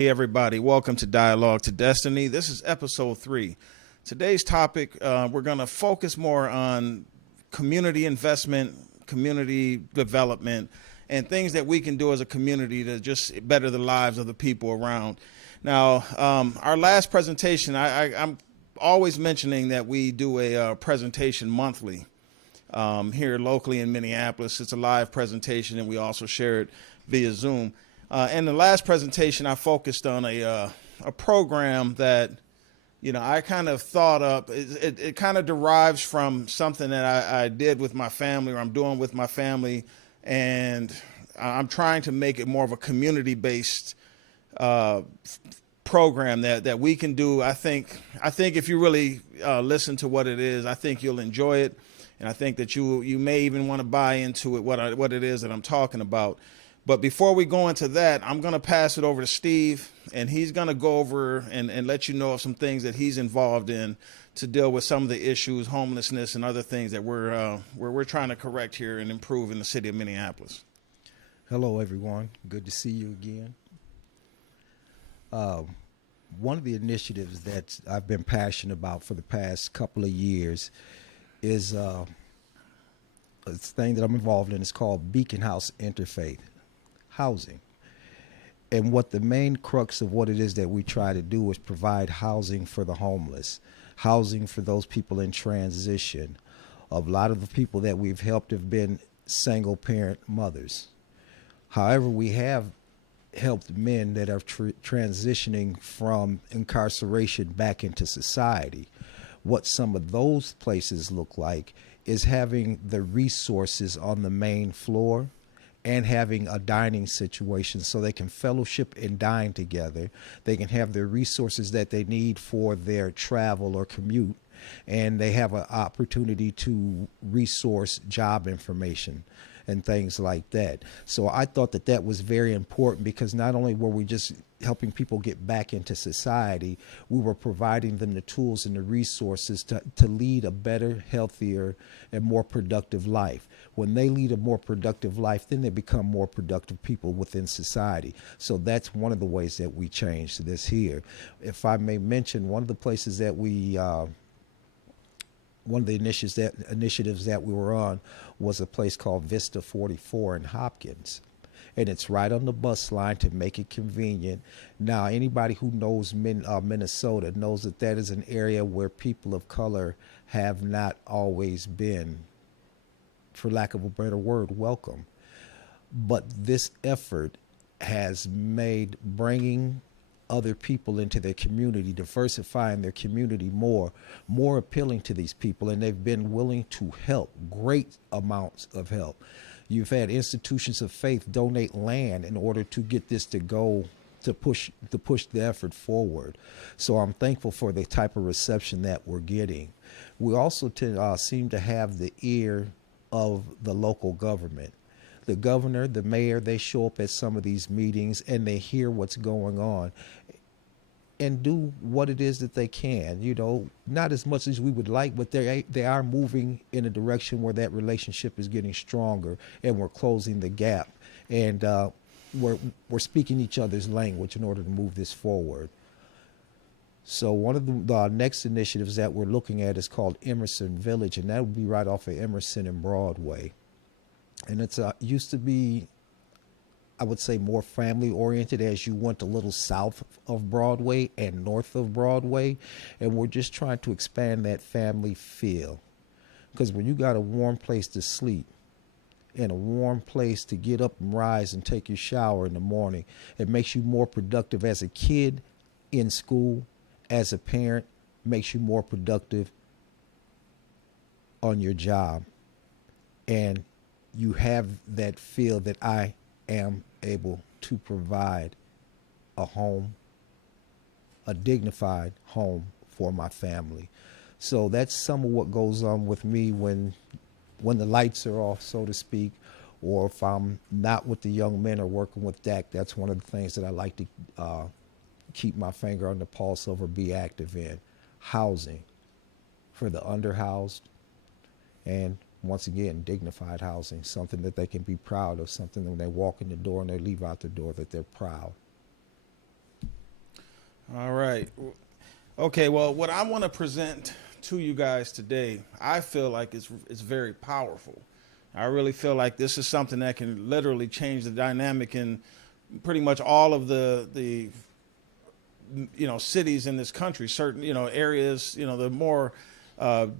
Hey everybody, welcome to Dialogue to Destiny. This is episode 3. Today's topic, we're going to focus more on community investment, community development, and things that we can do as a community to just better the lives of the people around. Now, our last presentation, I'm always mentioning that we do a presentation monthly here locally in Minneapolis. It's a live presentation, and we also share it via Zoom. In the last presentation, I focused on a program that, I kind of thought up. It kind of derives from something that I did with my family, or I'm doing with my family, and I'm trying to make it more of a community-based program that we can do. I think if you really listen to what it is, I think you'll enjoy it, and I think that you may even want to buy into it, what it is that I'm talking about. But before we go into that, I'm going to pass it over to Steve, and he's going to go over and let you know of some things that he's involved in to deal with some of the issues, homelessness, and other things that we're trying to correct here and improve in the city of Minneapolis. Hello, everyone. Good to see you again. One of the initiatives that I've been passionate about for the past couple of years is a thing that I'm involved in. It's called Beacon House Interfaith Housing. And what the main crux of what it is that we try to do is provide housing for the homeless, housing for those people in transition. A lot of the people that we've helped have been single parent mothers. However, we have helped men that are transitioning from incarceration back into society. What some of those places look like is having the resources on the main floor and having a dining situation so they can fellowship and dine together. They can have the resources that they need for their travel or commute, and they have an opportunity to resource job information and things like that. So I thought that that was very important, because not only were we just helping people get back into society, we were providing them the tools and the resources to lead a better, healthier, and more productive life. When they lead a more productive life, then they become more productive people within society. So that's one of the ways that we changed this here. If I may mention, one of the places that one of the initiatives that we were on was a place called Vista 44 in Hopkins. And it's right on the bus line to make it convenient. Now, anybody who knows Minnesota knows that that is an area where people of color have not always been, for lack of a better word, welcome. But this effort has made bringing other people into their community, diversifying their community more appealing to these people, and they've been willing to help, great amounts of help. You've had institutions of faith donate land in order to get this to go, to push the effort forward. So I'm thankful for the type of reception that we're getting. We also seem to have the ear of the local government. The governor, the mayor, they show up at some of these meetings and they hear what's going on and do what it is that they can. Not as much as we would like, but they are moving in a direction where that relationship is getting stronger, and we're closing the gap, and we're speaking each other's language in order to move this forward. So one of the next initiatives that we're looking at is called Emerson Village, and that would be right off of Emerson and Broadway. And it's used to be, I would say, more family oriented as you went a little south of Broadway and north of Broadway. And we're just trying to expand that family feel. Because when you got a warm place to sleep and a warm place to get up and rise and take your shower in the morning, it makes you more productive as a kid in school, as a parent, makes you more productive on your job. And you have that feel that I am able to provide a home, a dignified home for my family. So that's some of what goes on with me when the lights are off, so to speak, or if I'm not with the young men or working with Dack. That's one of the things that I like to keep my finger on the pulse of or be active in. Housing for the underhoused, and once again, dignified housing, something that they can be proud of, something that when they walk in the door and they leave out the door that they're proud. All right. Okay, well, what I want to present to you guys today, I feel like it's very powerful. I really feel like this is something that can literally change the dynamic in pretty much all of the cities in this country, certain areas, the more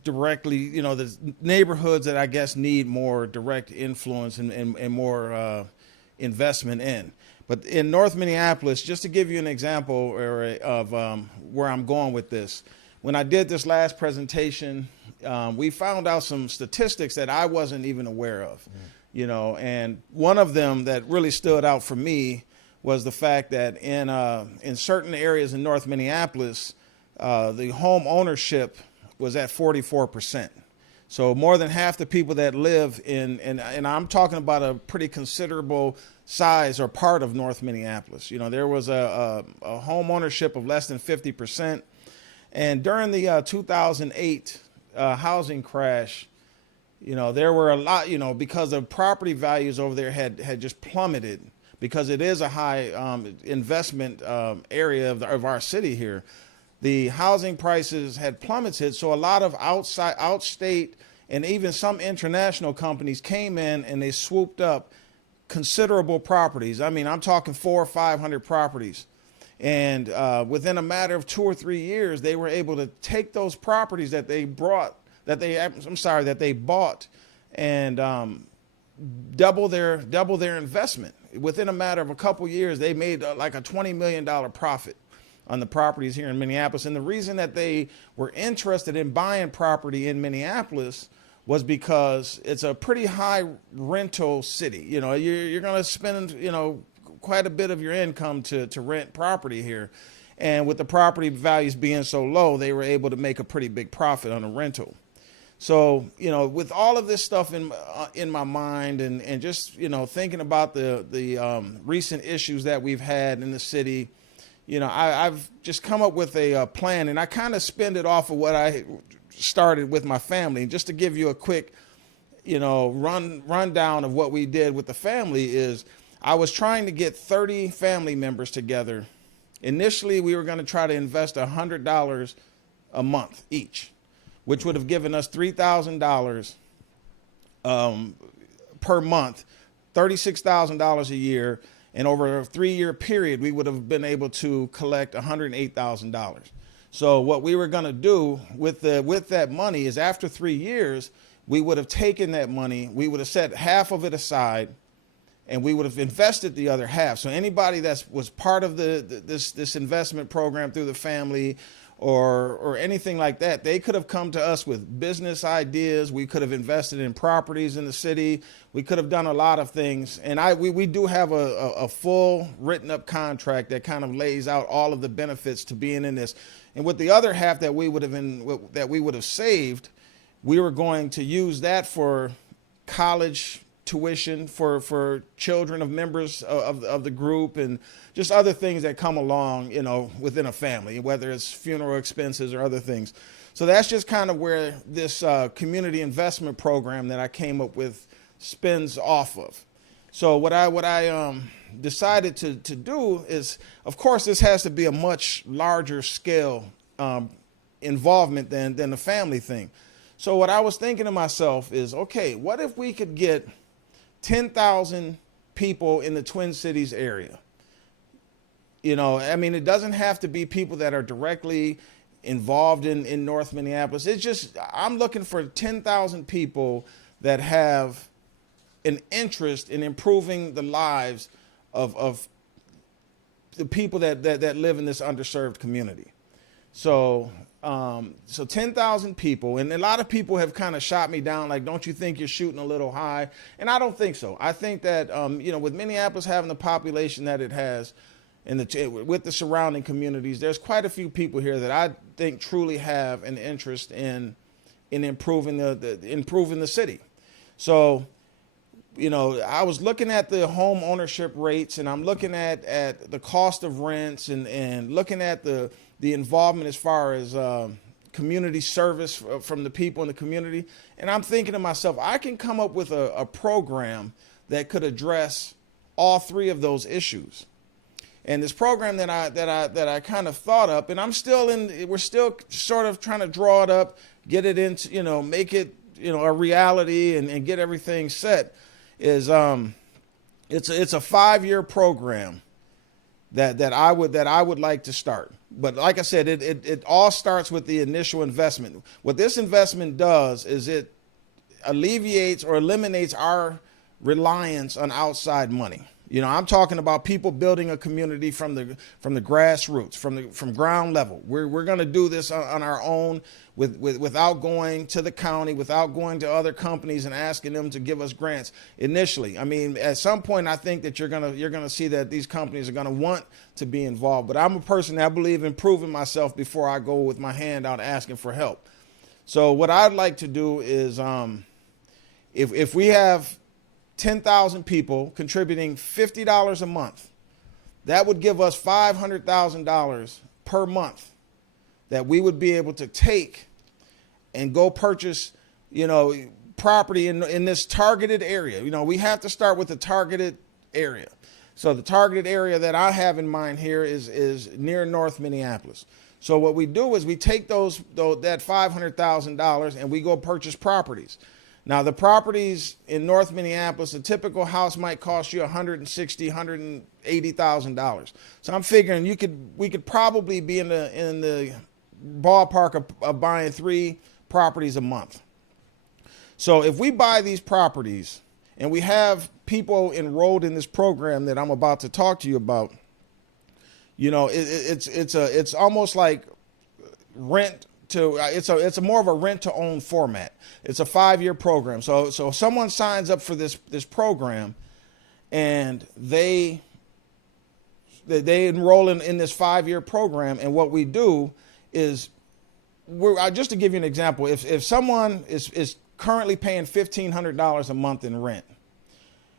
directly, the neighborhoods that I guess need more direct influence and more investment in. But in North Minneapolis, just to give you an example of where I'm going with this, when I did this last presentation, we found out some statistics that I wasn't even aware of, and one of them that really stood out for me was the fact that in certain areas in North Minneapolis, the home ownership was at 44%. So more than half the people that live and I'm talking about a pretty considerable size or part of North Minneapolis. There was a home ownership of less than 50%. And during the 2008 housing crash, there were a lot, because the property values over there had just plummeted, because it is a high investment area of our city here. The housing prices had plummeted, so a lot of outstate, and even some international companies came in and they swooped up considerable properties. I mean, I'm talking 400 or 500 properties. And within a matter of 2 or 3 years, they were able to take those properties that they bought and double their investment. Within a matter of a couple years, they made like a $20 million profit on the properties here in Minneapolis. And the reason that they were interested in buying property in Minneapolis was because it's a pretty high rental city. You're going to spend, quite a bit of your income to rent property here. And with the property values being so low, they were able to make a pretty big profit on a rental. So, with all of this stuff in my mind and just, thinking about the recent issues that we've had in the city, I've just come up with a plan, and I kind of spend it off of what I started with my family. Just to give you a quick, rundown of what we did with the family is I was trying to get 30 family members together. Initially, we were going to try to invest $100 a month each, which would have given us $3,000 per month, $36,000 a year. And over a 3-year period, we would have been able to collect $108,000. So what we were going to do with that money is after 3 years, we would have taken that money, we would have set half of it aside, and we would have invested the other half. So anybody that was part of this investment program through the family or anything like that, they could have come to us with business ideas. We could have invested in properties in the city. We could have done a lot of things. And we do have a full written up contract that kind of lays out all of the benefits to being in this. And with the other half that we would have saved, we were going to use that for college tuition for children of members of the group and just other things that come along, within a family, whether it's funeral expenses or other things. So that's just kind of where this community investment program that I came up with spins off of. So what I decided to do is, of course, this has to be a much larger scale involvement than the family thing. So what I was thinking to myself is, okay, what if we could get 10,000 people in the Twin Cities area? It doesn't have to be people that are directly involved in North Minneapolis. It's just, I'm looking for 10,000 people that have an interest in improving the lives of the people that live in this underserved community. So 10,000 people, and a lot of people have kind of shot me down, like, don't you think you're shooting a little high? And I don't think so. I think that, with Minneapolis having the population that it has, and with the surrounding communities, there's quite a few people here that I think truly have an interest in improving the city. So, I was looking at the home ownership rates, and I'm looking at the cost of rents and looking at the involvement as far as community service from the people in the community. And I'm thinking to myself, I can come up with a program that could address all three of those issues. And this program that I kind of thought up, and we're still sort of trying to draw it up, get it into, make it, a reality, and get everything set, is it's a 5-year program that I would like to start. But like I said, it all starts with the initial investment. What this investment does is it alleviates or eliminates our reliance on outside money. I'm talking about people building a community from the grassroots, from ground level. We're going to do this on our own without going to the county, without going to other companies and asking them to give us grants initially. I mean, at some point, I think that you're gonna see that these companies are gonna want to be involved. But I'm a person that believe in proving myself before I go with my hand out asking for help. So what I'd like to do is, if we have 10,000 people contributing $50 a month, that would give us $500,000 per month that we would be able to take and go purchase, property in this targeted area. We have to start with the targeted area. So the targeted area that I have in mind here is near North Minneapolis. So what we do is we take that $500,000 and we go purchase properties. Now, the properties in North Minneapolis, a typical house might cost you $160,000, $180,000. So I'm figuring we could probably be in the ballpark of buying 3 properties a month. So if we buy these properties and we have people enrolled in this program that I'm about to talk to you about, it's almost like rent to it's more of a rent to own format. It's a 5-year program. So if someone signs up for this program and they enroll in this 5-year program, and what we do is just to give you an example, if someone is currently paying $1,500 a month in rent,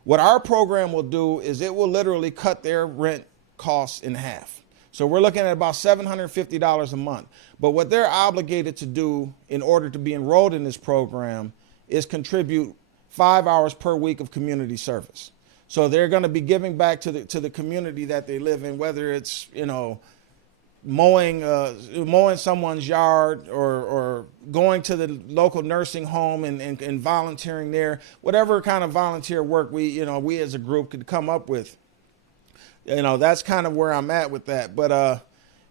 what our program will do is it will literally cut their rent costs in half. So we're looking at about $750 a month. But what they're obligated to do in order to be enrolled in this program is contribute 5 hours per week of community service. So they're going to be giving back to the community that they live in, whether it's, mowing someone's yard or going to the local nursing home and volunteering there, whatever kind of volunteer work we as a group could come up with. That's kind of where I'm at with that. But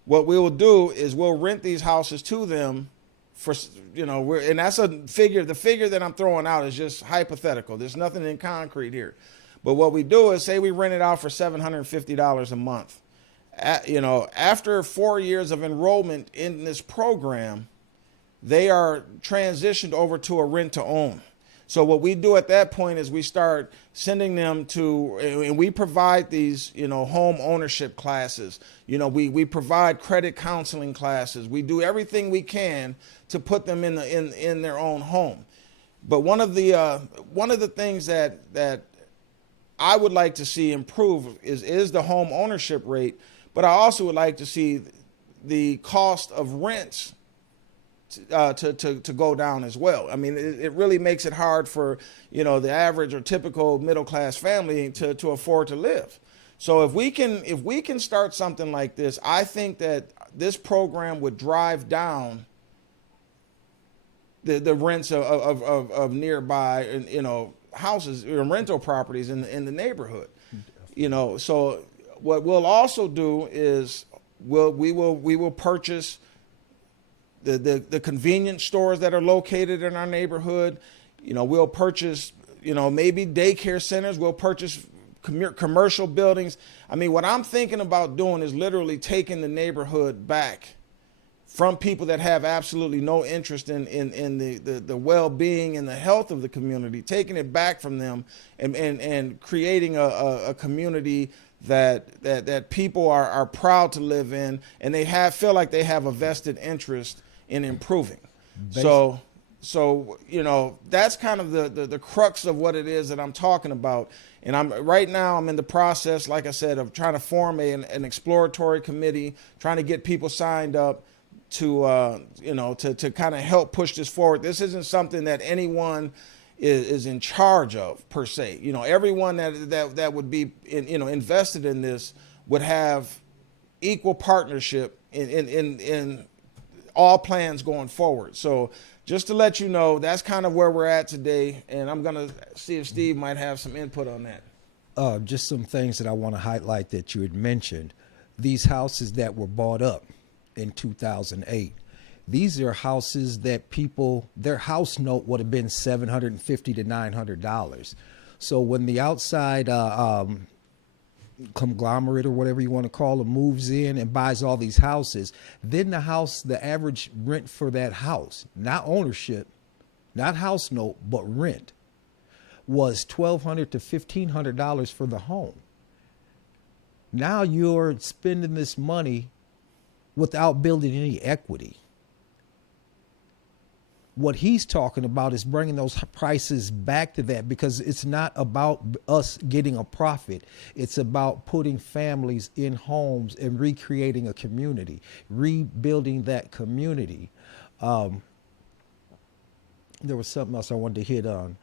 what we will do is we'll rent these houses to them for, and that's a figure. The figure that I'm throwing out is just hypothetical. There's nothing in concrete here. But what we do is say we rent it out for $750 a month. After 4 years of enrollment in this program, they are transitioned over to a rent to own. So what we do at that point is we start sending them to, and we provide these, home ownership classes. We provide credit counseling classes. We do everything we can to put them in their own home. But one of the things that I would like to see improve is the home ownership rate. But I also would like to see the cost of rents to go down as well. I mean, it really makes it hard for, the average or typical middle class family to afford to live. So if we can start something like this, I think that this program would drive down the rents of nearby, houses or rental properties in the neighborhood. So what we'll also do is we will purchase the convenience stores that are located in our neighborhood. We'll purchase, maybe daycare centers. We'll purchase commercial buildings. I mean, what I'm thinking about doing is literally taking the neighborhood back from people that have absolutely no interest in the well-being and the health of the community, taking it back from them and creating a community that people are proud to live in, and they feel like they have a vested interest in improving. So that's kind of the crux of what it is that I'm talking about. And I'm in the process, like I said, of trying to form an exploratory committee, trying to get people signed up to kind of help push this forward. This isn't something that anyone is in charge of per se. Everyone that would be invested in this would have equal partnership in all plans going forward. So just to let you know, that's kind of where we're at today, and I'm gonna see if Steve might have some input on that. Just some things that I want to highlight that you had mentioned. These houses that were bought up in 2008, these are houses that people, their house note would have been $750 to $900. So when the outside conglomerate or whatever you want to call them moves in and buys all these houses, then the average rent for that house, not ownership, not house note, but rent, was $1,200 to $1,500 for the home. Now you're spending this money without building any equity. What he's talking about is bringing those prices back to that, because it's not about us getting a profit. It's about putting families in homes and recreating a community, rebuilding that community. There was something else I wanted to hit on.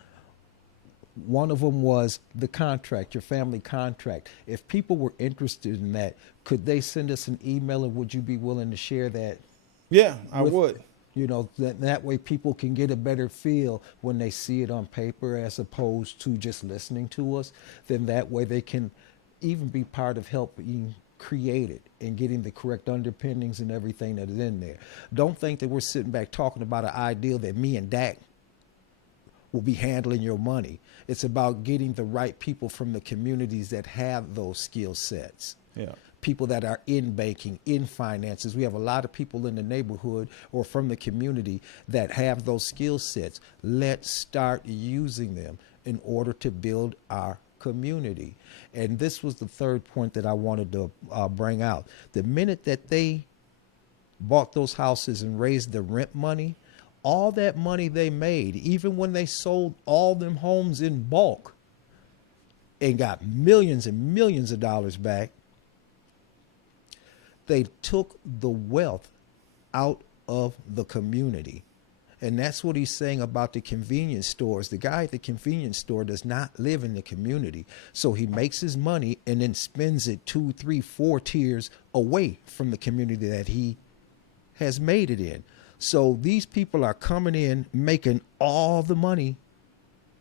One of them was the contract, your family contract. If people were interested in that, could they send us an email, and would you be willing to share that? Yeah, I would. You know, that way people can get a better feel when they see it on paper as opposed to just listening to us. Then that way they can even be part of helping create it and getting the correct underpinnings and everything that is in there. Don't think that we're sitting back talking about an ideal that me and Dack will be handling your money. It's about getting the right people from the communities that have those skill sets. Yeah. People that are in banking, in finances. We have a lot of people in the neighborhood or from the community that have those skill sets. Let's start using them in order to build our community. And this was the third point that I wanted to bring out. The minute that they bought those houses and raised the rent money, all that money they made, even when they sold all them homes in bulk and got millions and millions of dollars back, they took the wealth out of the community. And that's what he's saying about the convenience stores. The guy at the convenience store does not live in the community. So he makes his money and then spends it 2, 3, 4 tiers away from the community that he has made it in. So these people are coming in, making all the money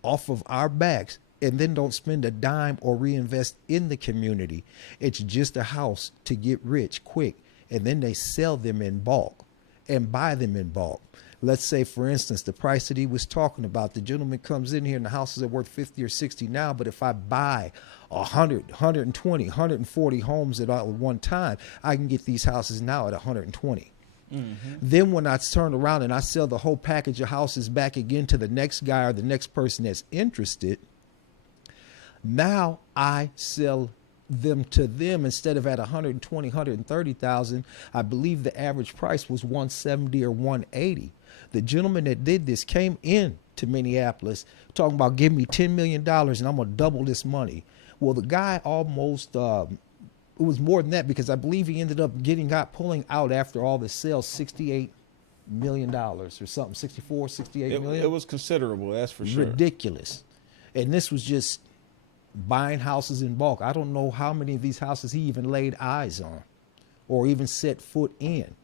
off of our backs, and then don't spend a dime or reinvest in the community. It's just a house to get rich quick, and then they sell them in bulk and buy them in bulk. Let's say, for instance, the price that he was talking about, the gentleman comes in here and the houses are worth 50 or 60 now, but if I buy 100, 120, 140 homes at one time, I can get these houses now at 120. Mm-hmm. Then when I turn around and I sell the whole package of houses back again to the next guy or the next person that's interested, now I sell them to them instead of at 120, 130,000. I believe the average price was 170 or 180. The gentleman that did this came in to Minneapolis talking about, give me $10 million and I'm going to double this money. Well, the guy almost, it was more than that, because I believe he ended up pulling out after all the sales $68 million or something, 64, 68 million. It was considerable, that's for sure. Ridiculous. And this was just buying houses in bulk. I don't know how many of these houses he even laid eyes on or even set foot in.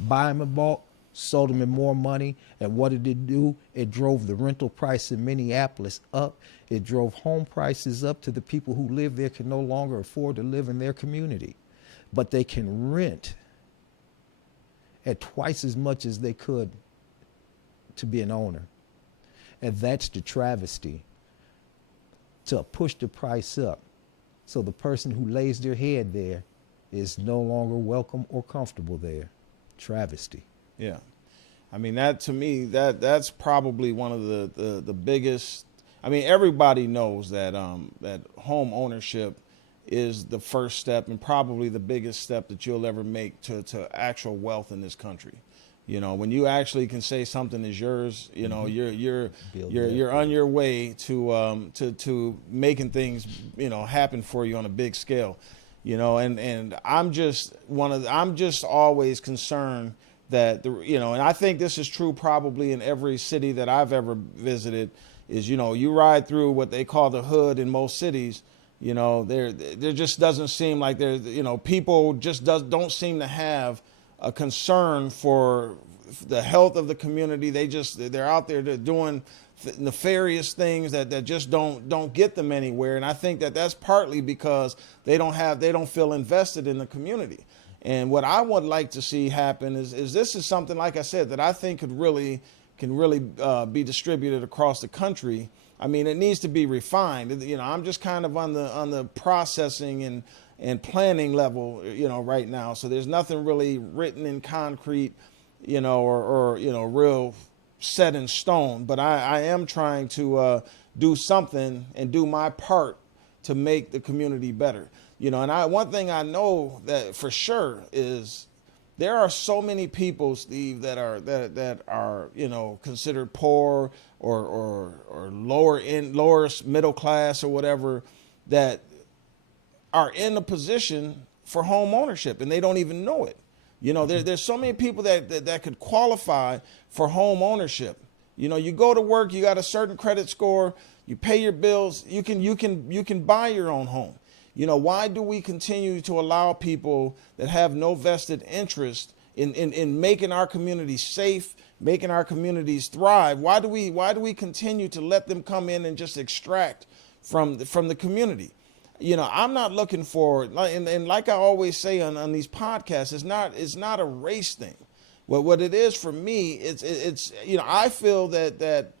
Buy them in bulk, sold them in more money. And what did it do? It drove the rental price in Minneapolis up. It drove home prices up to the people who live there can no longer afford to live in their community, but they can rent at twice as much as they could to be an owner. And that's the travesty, to push the price up. So the person who lays their head there is no longer welcome or comfortable there. Travesty. Yeah. I mean, that to me, that's probably one of the biggest. I mean, everybody knows that that home ownership is the first step and probably the biggest step that you'll ever make to actual wealth in this country. You know, when you actually can say something is yours, you know, you're on your way to making things, you know, happen for you on a big scale. You know, and I'm just always concerned that and I think this is true probably in every city that I've ever visited, is, you know, you ride through what they call the hood in most cities, You know, there just doesn't seem like people just don't seem to have a concern for the health of the community. They're out there doing nefarious things that just don't get them anywhere. And I think that's partly because they don't feel invested in the community. And what I would like to see happen is this is something, like I said, that I think can really be distributed across the country. I mean, it needs to be refined. You know, I'm just kind of on the processing and planning level, you know, right now. So there's nothing really written in concrete, you know, or you know, real set in stone. But I am trying to do something and do my part to make the community better. You know, and one thing I know that for sure is there are so many people, Steve, that are you know, considered poor or lower middle class or whatever, that are in a position for home ownership and they don't even know it. You know, there's so many people that could qualify for home ownership. You know, you go to work, you got a certain credit score, you pay your bills, you can buy your own home. You know, why do we continue to allow people that have no vested interest in making our communities safe, making our communities thrive? Why do we continue to let them come in and just extract from the community? You know, I'm not looking for, and like I always say on these podcasts, it's not a race thing. What it is for me, it's you know, I feel that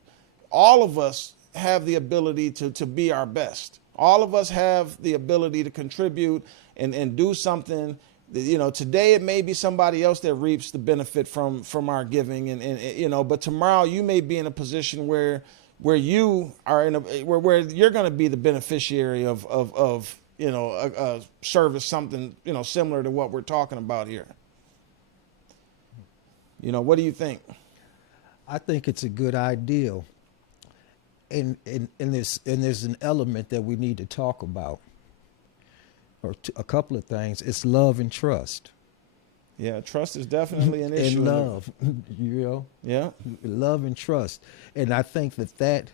all of us have the ability to be our best. All of us have the ability to contribute and do something. You know, today it may be somebody else that reaps the benefit from our giving, and you know, but tomorrow you may be in a position where you are where you're going to be the beneficiary of you know, a service, something, you know, similar to what we're talking about here. You know, what do you think? I think it's a good idea. And there's an element that we need to talk about, or a couple of things. It's love and trust. Yeah, trust is definitely an issue. And love, you know. Yeah, love and trust. And I think that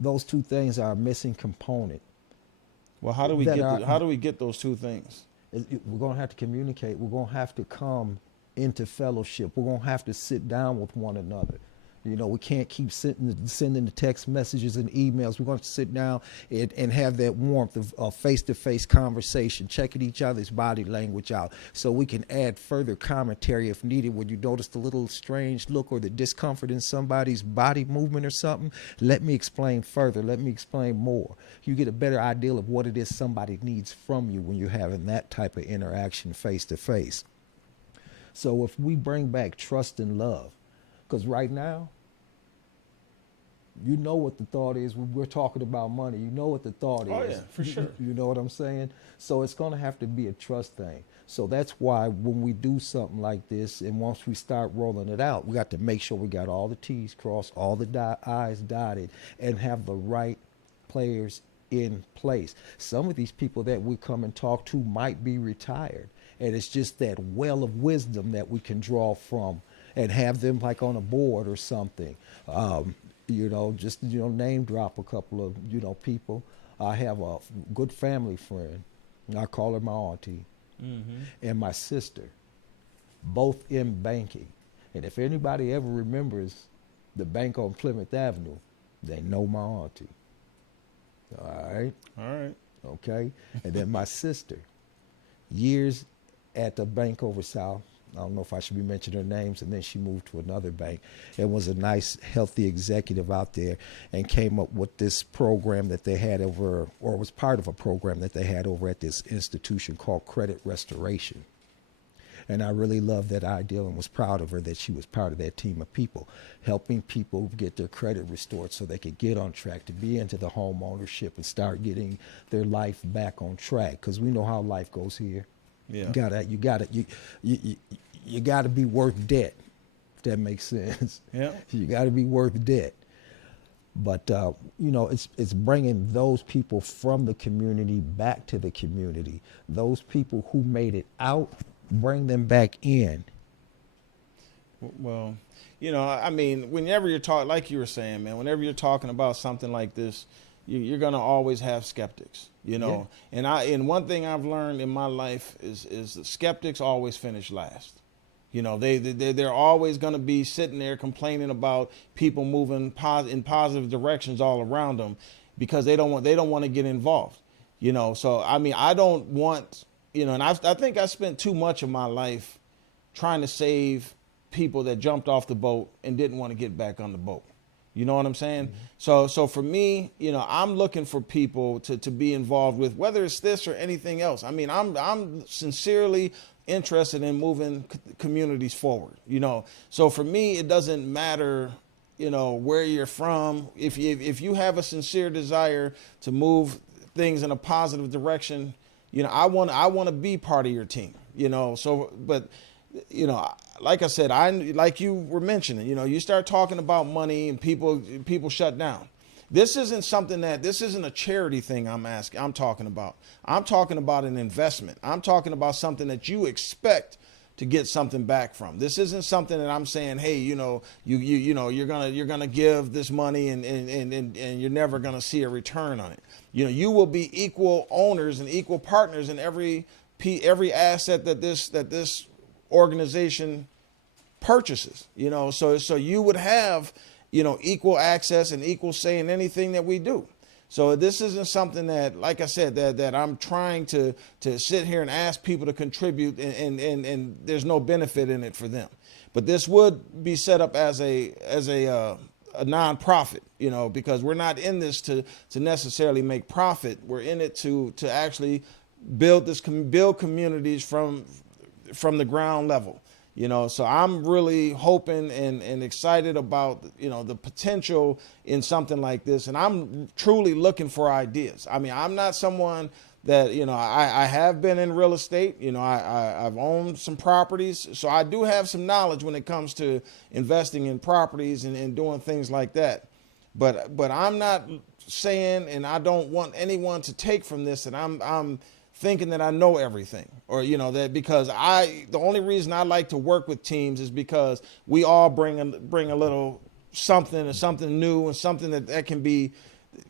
those two things are a missing component. Well, how do we get those two things? We're going to have to communicate. We're going to have to come into fellowship. We're going to have to sit down with one another. You know, we can't keep sending the text messages and emails. We're going to sit down and have that warmth of face-to-face conversation, checking each other's body language out so we can add further commentary if needed. When you notice the little strange look or the discomfort in somebody's body movement or something, let me explain further. Let me explain more. You get a better idea of what it is somebody needs from you when you're having that type of interaction face-to-face. So if we bring back trust and love, because right now, you know what the thought is. We're talking about money. You know what the thought is. Oh, yeah, for sure. You know what I'm saying? So it's going to have to be a trust thing. So that's why when we do something like this, and once we start rolling it out, we got to make sure we got all the T's crossed, all the I's dotted, and have the right players in place. Some of these people that we come and talk to might be retired, and it's just that well of wisdom that we can draw from and have them like on a board or something. You know, just, you know, name drop a couple of, you know, people. I have a good family friend, and I call her my auntie, and my sister, both in banking. And if anybody ever remembers the bank on Plymouth Avenue, they know my auntie. All right? All right. Okay? And then my sister, years at the bank over south, I don't know if I should be mentioning her names, and then she moved to another bank and was a nice, healthy executive out there and came up with this program that they had over, or was part of a program that they had over at this institution called Credit Restoration. And I really loved that idea and was proud of her that she was part of that team of people, helping people get their credit restored so they could get on track to be into the home ownership and start getting their life back on track. Because we know how life goes here. Yeah. You gotta be worth debt, if that makes sense. Yeah. You gotta be worth debt. But you know, it's bringing those people from the community back to the community. Those people who made it out, bring them back in. Well, you know, I mean, whenever you're talking, like you were saying, man, whenever you're talking about something like this, you're going to always have skeptics, you know. And one thing I've learned in my life is the skeptics always finish last. You know, they're always going to be sitting there complaining about people moving in positive directions all around them because they don't want to get involved. You know, so I mean, I don't want, you know, and I think I spent too much of my life trying to save people that jumped off the boat and didn't want to get back on the boat. You know what I'm saying? Mm-hmm. So for me, you know, I'm looking for people to be involved with, whether it's this or anything else. I mean, I'm sincerely interested in moving communities forward, you know. So for me, it doesn't matter, you know, where you're from. If you have a sincere desire to move things in a positive direction, you know, I want to be part of your team, you know. So, but, you know, like I said, like you were mentioning, you know, you start talking about money and people shut down. This isn't a charity thing I'm talking about. I'm talking about an investment. I'm talking about something that you expect to get something back from. This isn't something that I'm saying, hey, you know, you know, you're gonna give this money and you're never gonna see a return on it. You know, you will be equal owners and equal partners in every asset that this organization purchases. You know, so you would have, you know, equal access and equal say in anything that we do. So this isn't something that, like I said, that I'm trying to sit here and ask people to contribute and there's no benefit in it for them. But this would be set up as a nonprofit, you know, because we're not in this to necessarily make profit. We're in it to actually build communities from the ground level. You know, so I'm really hoping and excited about, you know, the potential in something like this. And I'm truly looking for ideas. I mean, I'm not someone that, you know, I have been in real estate. You know, I've owned some properties. So I do have some knowledge when it comes to investing in properties and doing things like that. But I'm not saying, and I don't want anyone to take from this, that I'm thinking that I know everything, or, you know, that because the only reason I like to work with teams is because we all bring a little something or something new and something that can be,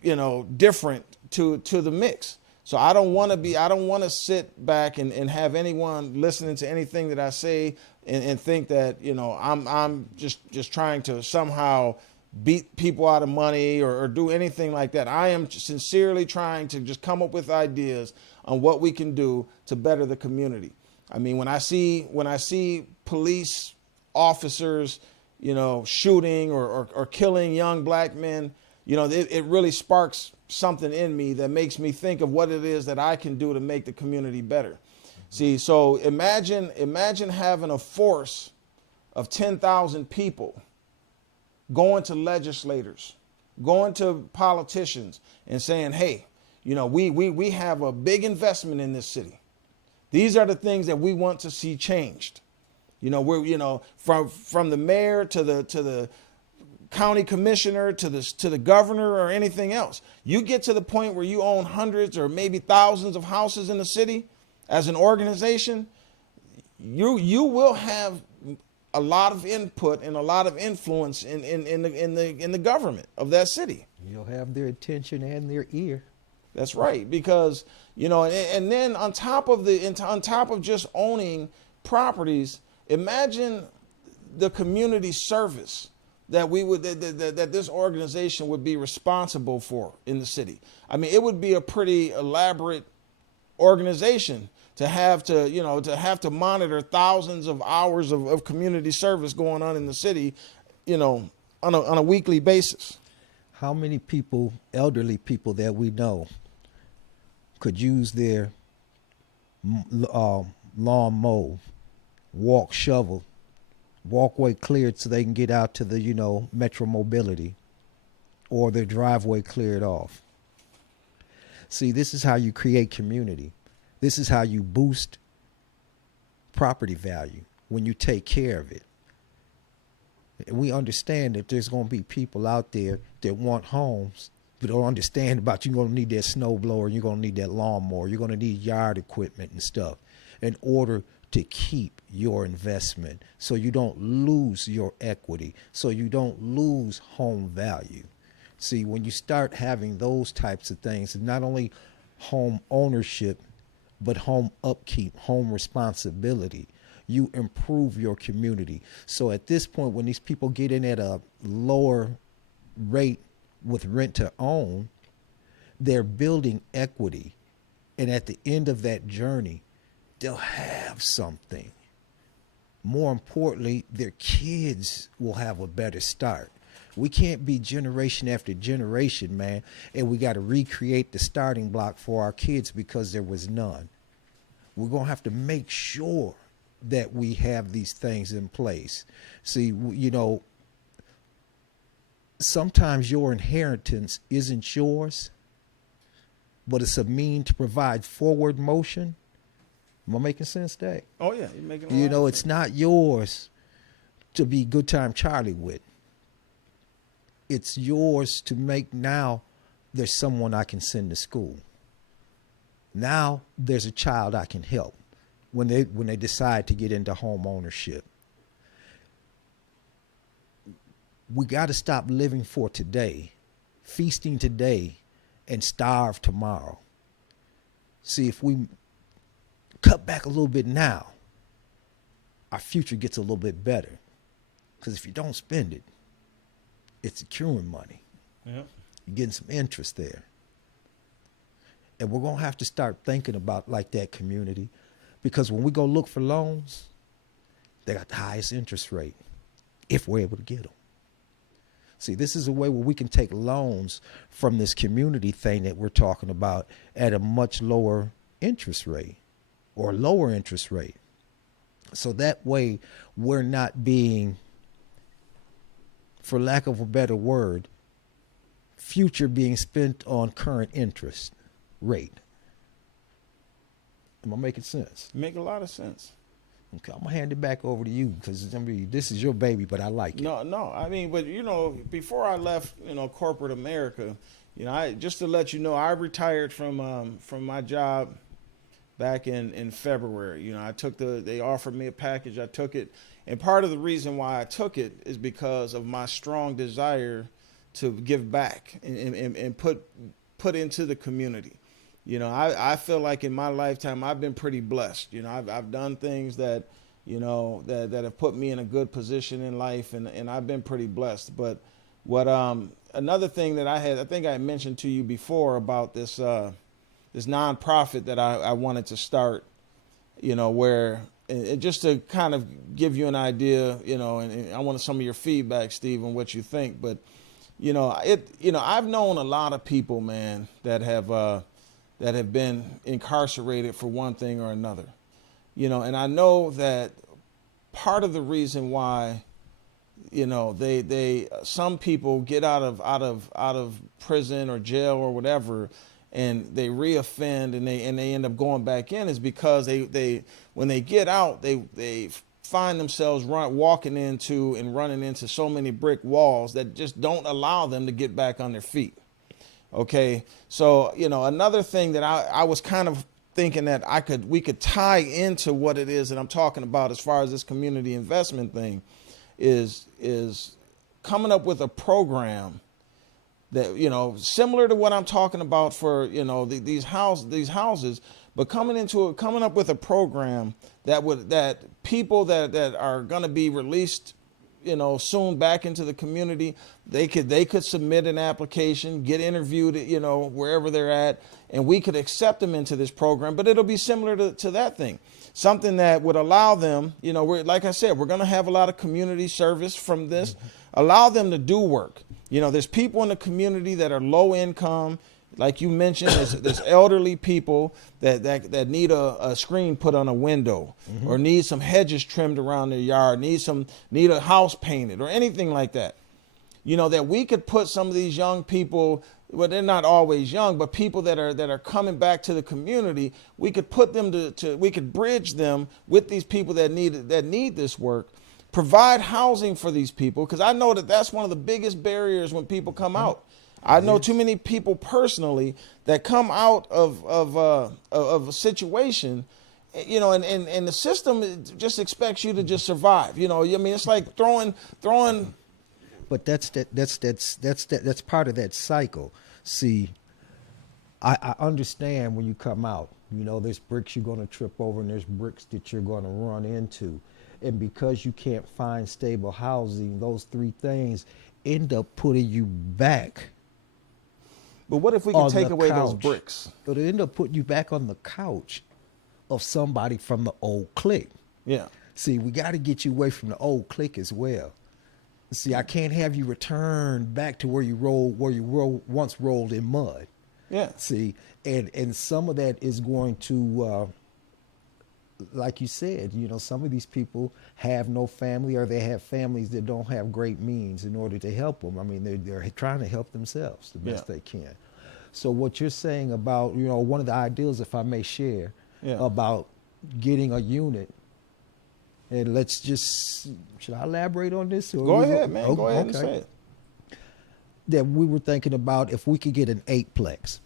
you know, different to the mix. So I don't want to sit back and have anyone listening to anything that I say and think that, you know, I'm just trying to somehow beat people out of money or do anything like that. I am sincerely trying to just come up with ideas on what we can do to better the community. I mean, when I see police officers, you know, shooting or killing young black men, you know, it really sparks something in me that makes me think of what it is that I can do to make the community better. See, so imagine having a force of 10,000 people going to legislators, going to politicians and saying, hey, you know, we have a big investment in this city. These are the things that we want to see changed. You know, we're, you know, from the mayor to the county commissioner to the governor or anything else. You get to the point where you own hundreds or maybe thousands of houses in the city as an organization, you will have a lot of input and a lot of influence in the government of that city. You'll have their attention and their ear. That's right, because, you know, and then on top of just owning properties, imagine the community service that that this organization would be responsible for in the city. I mean, it would be a pretty elaborate organization to have to monitor thousands of hours of community service going on in the city, you know, on a weekly basis. How many people, elderly people that we know, could use their lawn mow, walk shovel, walkway cleared so they can get out to the, you know, metro mobility, or their driveway cleared off? See, this is how you create community. This is how you boost property value, when you take care of it. And we understand that there's going to be people out there that want homes, but don't understand about you're going to need that snow blower, you're going to need that lawnmower, you're going to need yard equipment and stuff in order to keep your investment, so you don't lose your equity, so you don't lose home value. See, when you start having those types of things, not only home ownership, but home upkeep, home responsibility, you improve your community. So at this point, when these people get in at a lower rate with rent to own, they're building equity. And at the end of that journey, they'll have something. More importantly, their kids will have a better start. We can't be generation after generation, man, and we got to recreate the starting block for our kids because there was none. We're going to have to make sure that we have these things in place. See, you know, sometimes your inheritance isn't yours, but it's a mean to provide forward motion. Am I making sense, Dack? Oh yeah, you're making a lot You know, of it's sense. not yours to be good time Charlie with. It's yours to make now there's someone I can send to school. Now there's a child I can help when they decide to get into home ownership. We got to stop living for today, feasting today, and starve tomorrow. See, if we cut back a little bit now, our future gets a little bit better. Because if you don't spend it, it's accruing money. Yeah. You're getting some interest there. And we're going to have to start thinking about like that community, because when we go look for loans, they got the highest interest rate if we're able to get them. See, this is a way where we can take loans from this community thing that we're talking about at a much lower interest rate or lower interest rate. So that way we're not being, for lack of a better word, future being spent on current interest rate. Am I making sense? Make a lot of sense. Okay, I'm gonna hand it back over to you because I mean, this is your baby, but I like it. No. I mean, but you know, before I left, you know, corporate America, you know, I just to let you know, I retired from my job back in February. You know, they offered me a package, I took it, and part of the reason why I took it is because of my strong desire to give back and put into the community. You know, I feel like in my lifetime I've been pretty blessed. You know, I've done things that, you know, that have put me in a good position in life, and I've been pretty blessed. But what another thing that I think I mentioned to you before about this this nonprofit that I wanted to start, you know, where just to kind of give you an idea, you know, and I wanted some of your feedback, Steve, on what you think. But you know, I've known a lot of people, man, that have been incarcerated for one thing or another, you know, and I know that part of the reason why, you know, some people get out of prison or jail or whatever, and they reoffend and they end up going back in is because they when they get out, they find themselves walking into and running into so many brick walls that just don't allow them to get back on their feet. Okay, so, you know, another thing that I was kind of thinking that we could tie into what it is that I'm talking about as far as this community investment thing is coming up with a program that, you know, similar to what I'm talking about for, you know, these houses, but coming up with a program that people that are going to be released, you know, soon back into the community, they could submit an application, get interviewed, you know, wherever they're at, and we could accept them into this program. But it'll be similar to that thing, something that would allow them, you know, like I said, we're going to have a lot of community service from this, allow them to do work. You know, there's people in the community that are low income. Like you mentioned, there's elderly people that need a screen put on a window, or need some hedges trimmed around their yard, need a house painted or anything like that. You know, that we could put some of these young people, well, they're not always young, but people that are coming back to the community, we could put them we could bridge them with these people that need this work, provide housing for these people, because I know that's one of the biggest barriers when people come out. I know too many people personally that come out of a situation, you know, and the system just expects you to just survive. You know, I mean, it's like throwing But that's part of that cycle. See, I understand when you come out, you know, there's bricks you're going to trip over and there's bricks that you're going to run into. And because you can't find stable housing, those three things end up putting you back. But what if we can on take the away those couch. bricks? It'll end up putting you back on the couch of somebody from the old clique. Yeah. See, we got to get you away from the old clique as well. See, I can't have you return back to where you once rolled in mud. Yeah. See, and some of that is going to, like you said, you know, some of these people have no family, or they have families that don't have great means in order to help them. I mean, they're trying to help themselves the best they can. So what you're saying about, you know, one of the ideals, if I may share, about getting a unit, and let's just, should I elaborate on this? Or Go ahead, man. Go ahead and say it. That we were thinking about if we could get an 8-plex,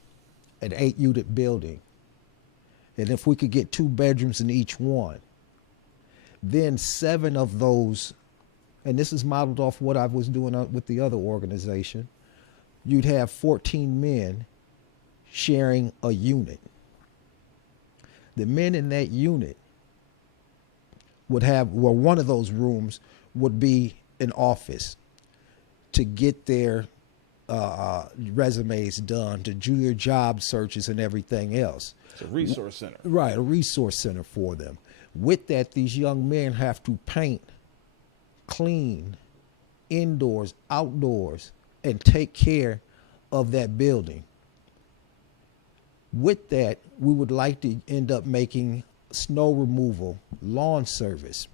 an 8-unit building, and if we could get 2 bedrooms in each one, then 7 of those, and this is modeled off what I was doing with the other organization, you'd have 14 men sharing a unit. The men in that unit would have, well, one of those rooms would be an office to get their resumes done, to do their job searches and everything else. It's a resource center. Right, a resource center for them. With that, these young men have to paint, clean, indoors, outdoors, and take care of that building. With that, we would like to end up making snow removal, lawn service,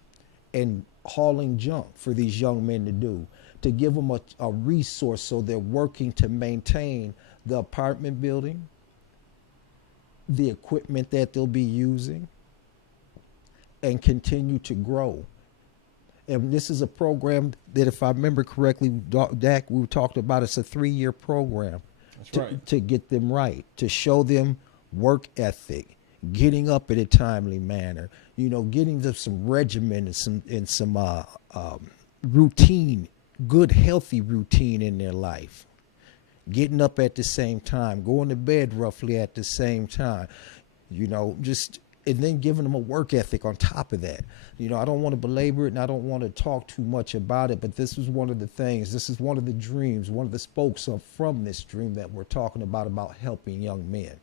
and hauling junk for these young men to do, to give them a resource so they're working to maintain the apartment building, the equipment that they'll be using, and continue to grow. And this is a program that, if I remember correctly, Dack, we talked about, it's a 3-year program. That's right. To get them right, to show them work ethic, getting up in a timely manner, you know, getting them some regimen and some routine, good, healthy routine in their life. Getting up at the same time, going to bed roughly at the same time, you know, just, and then giving them a work ethic on top of that. You know, I don't want to belabor it and I don't want to talk too much about it, but this is one of the things, this is one of the dreams, one of the spokes from this dream that we're talking about helping young men,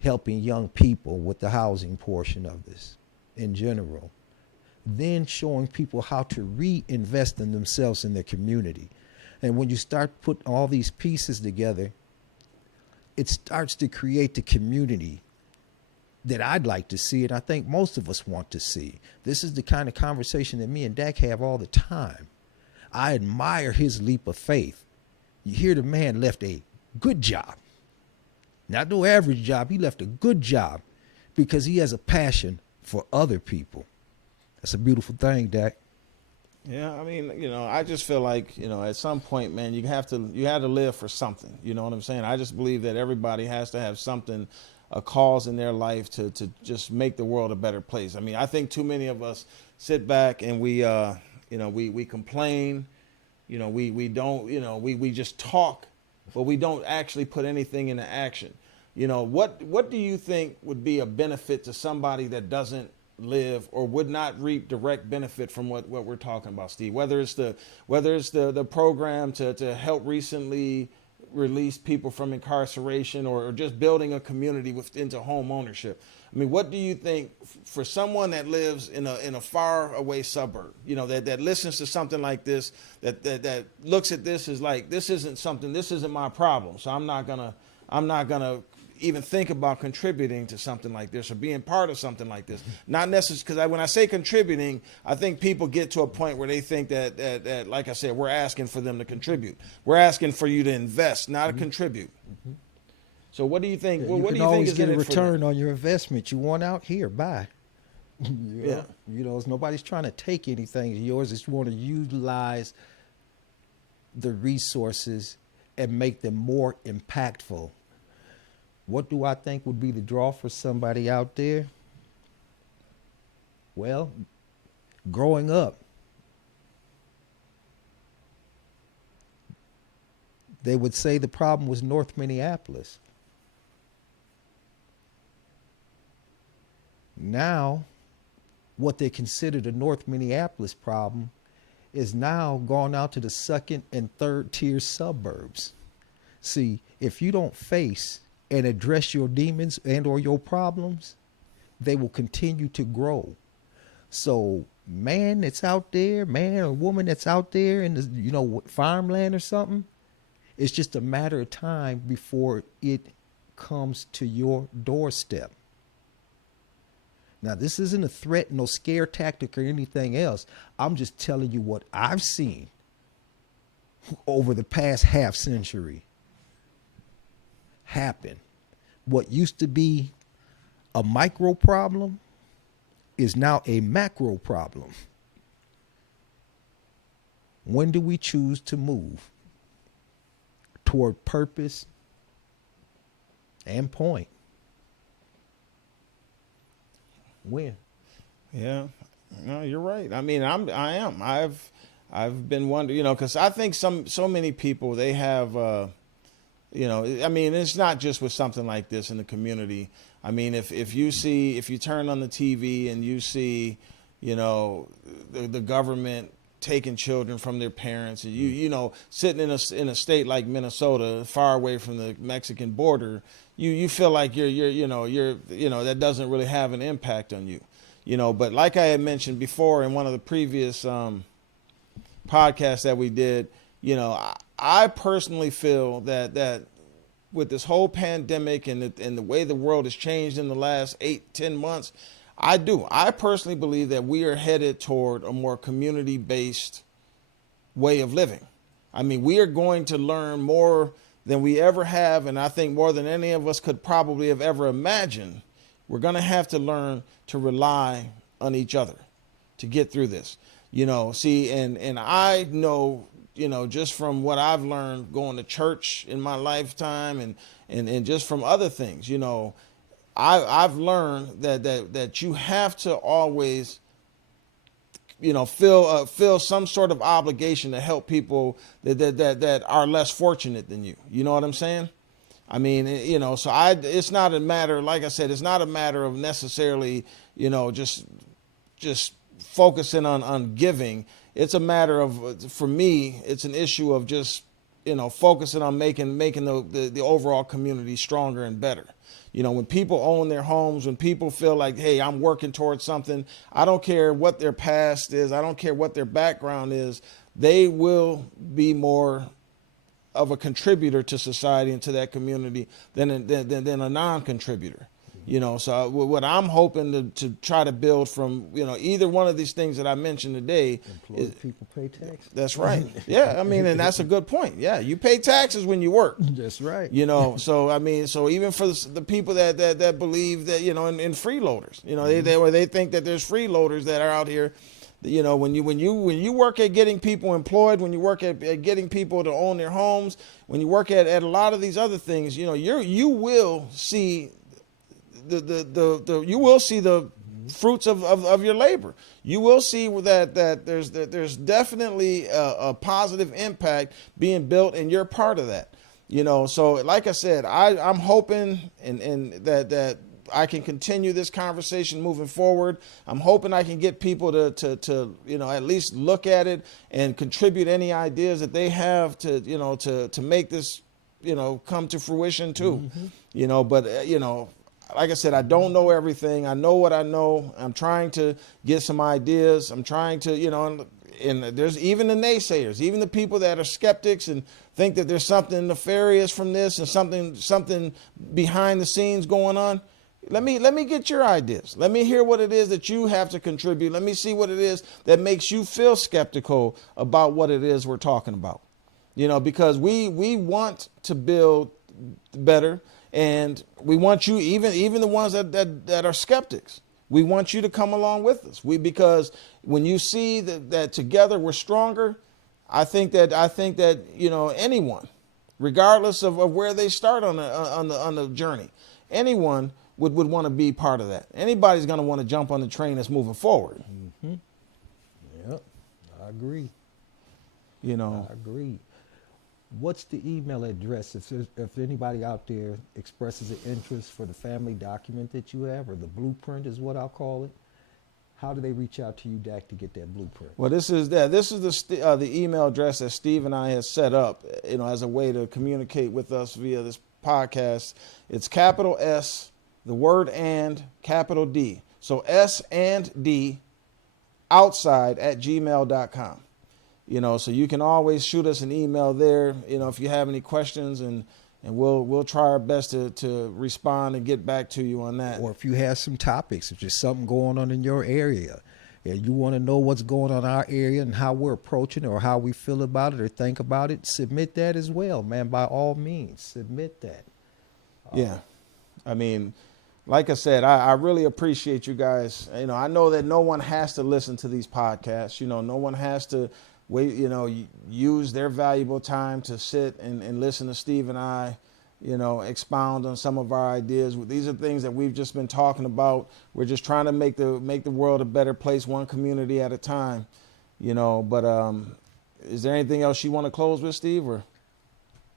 helping young people with the housing portion of this in general. Then showing people how to reinvest in themselves in their community. And when you start putting all these pieces together, it starts to create the community that I'd like to see, and I think most of us want to see. This is the kind of conversation that me and Dack have all the time. I admire his leap of faith. You hear the man left a good job. Not no average job, he left a good job because he has a passion for other people. That's a beautiful thing, Dack. Yeah, I mean, you know, I just feel like, you know, at some point, man, you have to live for something. You know what I'm saying? I just believe that everybody has to have something, a cause in their life to just make the world a better place. I mean, I think too many of us sit back and we complain, you know, we don't, you know, we just talk, but we don't actually put anything into action. You know, what do you think would be a benefit to somebody that doesn't live or would not reap direct benefit from what we're talking about, Steve? Whether it's the program to help recently release people from incarceration, or just building a community into home ownership. I mean, what do you think for someone that lives in a far away suburb, you know, that listens to something like this, that looks at this as like, this isn't my problem, so I'm not gonna even think about contributing to something like this or being part of something like this. Not necessarily, because when I say contributing, I think people get to a point where they think that like I said, we're asking for them to contribute. We're asking for you to invest, not to contribute. Mm-hmm. So what do you think? Yeah, well, what do you can think always is get in a it for return them? on your investment. You want out here, buy. You know, nobody's trying to take anything of yours. It's you want to utilize the resources and make them more impactful. What do I think would be the draw for somebody out there? Well, growing up, they would say the problem was North Minneapolis. Now, what they consider the North Minneapolis problem is now gone out to the second and third tier suburbs. See, if you don't face and address your demons and or your problems, they will continue to grow. So man that's out there, man or woman that's out there in the, farmland or something, it's just a matter of time before it comes to your doorstep. Now, this isn't a threat, no scare tactic or anything else. I'm just telling you what I've seen over the past half century happen. What used to be a micro problem is now a macro problem. When do we choose to move toward purpose and point? When? Yeah, no, you're right. I mean, I've been wondering, because I think so many people, they have, I mean, it's not just with something like this in the community. I mean, if you turn on the TV and you see, the government taking children from their parents, and you sitting in a state like Minnesota, far away from the Mexican border, you feel like that doesn't really have an impact on you, But like I had mentioned before in one of the previous podcasts that we did, I personally feel that with this whole pandemic and the way the world has changed in the last 8-10 months, I personally believe that we are headed toward a more community-based way of living. I mean, we are going to learn more than we ever have, and I think more than any of us could probably have ever imagined. We're going to have to learn to rely on each other to get through this. And I know, just from what I've learned going to church in my lifetime and just from other things, I've learned that you have to always, feel some sort of obligation to help people that are less fortunate than you. You know what I'm saying? I mean, so it's not a matter, like I said, it's not a matter of necessarily, just focusing on giving. It's a matter of, for me, it's an issue of just, focusing on making the overall community stronger and better. When people own their homes, when people feel like, hey, I'm working towards something, I don't care what their past is, I don't care what their background is, they will be more of a contributor to society and to that community than a non-contributor. So what I'm hoping to try to build from, either one of these things that I mentioned today. Employed people pay taxes. That's right. Yeah, I mean, and that's a good point. Yeah, you pay taxes when you work. That's right. So I mean, so even for the people that believe that, in freeloaders, they think that there's freeloaders that are out here. When you work at getting people employed, when you work at getting people to own their homes, when you work at a lot of these other things, you will see you will see the fruits of your labor. You will see that there's definitely a positive impact being built, and you're part of that. So like I said, I'm hoping and that I can continue this conversation moving forward. I'm hoping I can get people to at least look at it and contribute any ideas that they have to make this come to fruition too. But like I said, I don't know everything. I know what I know. I'm trying to get some ideas. I'm trying to, and there's even the naysayers, even the people that are skeptics and think that there's something nefarious from this and something behind the scenes going on. Let me get your ideas. Let me hear what it is that you have to contribute. Let me see what it is that makes you feel skeptical about what it is we're talking about. Because we want to build better. And we want you, even the ones that are skeptics, we want you to come along with us. Because when you see that together we're stronger, I think that anyone, regardless of where they start on the journey, anyone would want to be part of that. Anybody's going to want to jump on the train that's moving forward. Mm-hmm. Yep, I agree. I agree. What's the email address if anybody out there expresses an interest for the family document that you have, or the blueprint is what I'll call it? How do they reach out to you, Dack, to get that blueprint? Well, this is the email address that Steve and I have set up, as a way to communicate with us via this podcast. It's capital S, the word and, capital D. So S and D, outside at gmail.com. So you can always shoot us an email there, if you have any questions, and we'll try our best to respond and get back to you on that. Or if you have some topics, if there's something going on in your area and you want to know what's going on in our area and how we're approaching it or how we feel about it or think about it, submit that as well, man. By all means, submit that. Yeah. I mean, like I said, I really appreciate you guys. I know that no one has to listen to these podcasts. No one has to wait, use their valuable time to sit and listen to Steve and I, expound on some of our ideas. These are things that we've just been talking about. We're just trying to make the world a better place, one community at a time, but is there anything else you want to close with, Steve? Or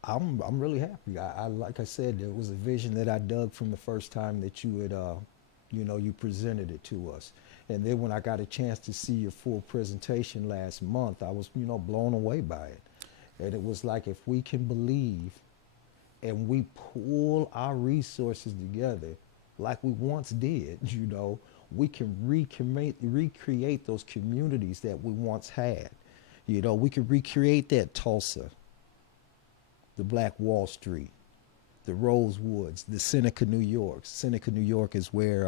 I'm really happy. I like I said, there was a vision that I dug from the first time that you had, you presented it to us. And then when I got a chance to see your full presentation last month, I was, blown away by it. And it was like, if we can believe and we pull our resources together like we once did, we can recreate those communities that we once had. We can recreate that Tulsa, the Black Wall Street, the Rosewoods, the Seneca, New York. Seneca, New York is where,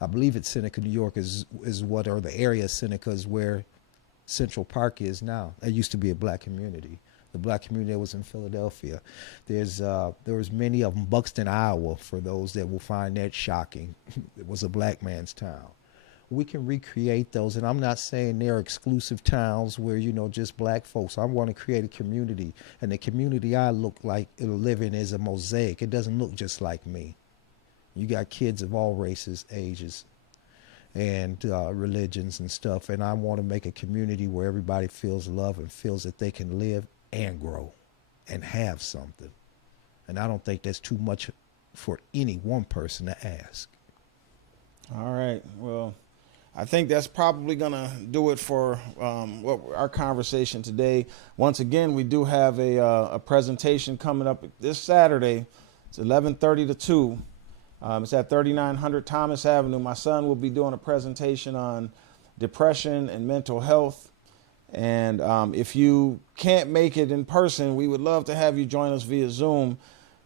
I believe it's Seneca, New York is what, or the area of Seneca is where Central Park is now. It used to be a black community. The black community that was in Philadelphia. There was many of them. Buxton, Iowa, for those that will find that shocking. It was a black man's town. We can recreate those, and I'm not saying they're exclusive towns where, just black folks. I want to create a community, and the community I live in is a mosaic. It doesn't look just like me. You got kids of all races, ages, and religions and stuff. And I want to make a community where everybody feels love and feels that they can live and grow and have something. And I don't think that's too much for any one person to ask. All right. Well, I think that's probably going to do it for our conversation today. Once again, we do have a presentation coming up this Saturday. It's 11:30 to 2. It's at 3900 Thomas Avenue. My son will be doing a presentation on depression and mental health. And if you can't make it in person, we would love to have you join us via Zoom.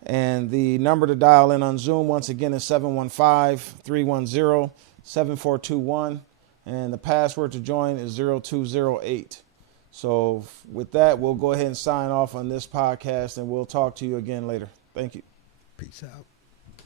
And the number to dial in on Zoom, once again, is 715-310-7421. And the password to join is 0208. So with that, we'll go ahead and sign off on this podcast, and we'll talk to you again later. Thank you. Peace out.